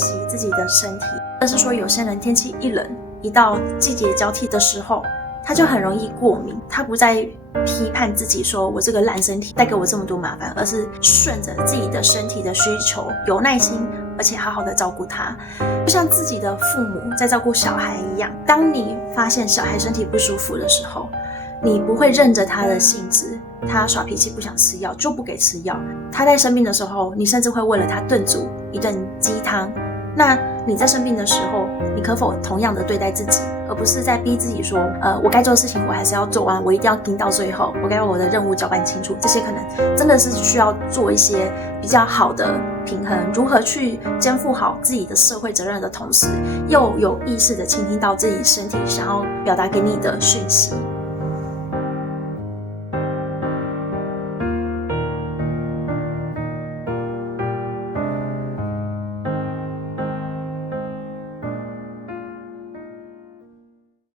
惜自己的身体，而是说有些人天气一冷，一到季节交替的时候，他就很容易过敏，他不再批判自己说我这个烂身体带给我这么多麻烦，而是顺着自己的身体的需求，有耐心而且好好的照顾他，就像自己的父母在照顾小孩一样。当你发现小孩身体不舒服的时候，你不会任着他的性子，他耍脾气不想吃药就不给吃药，他在生病的时候，你甚至会为了他炖煮一顿鸡汤。那你在生病的时候，你可否同样的对待自己，而不是在逼自己说我该做的事情我还是要做完，我一定要盯到最后，我该把我的任务交办清楚。这些可能真的是需要做一些比较好的平衡，如何去肩负好自己的社会责任的同时，又有意识的倾听到自己身体想要表达给你的讯息。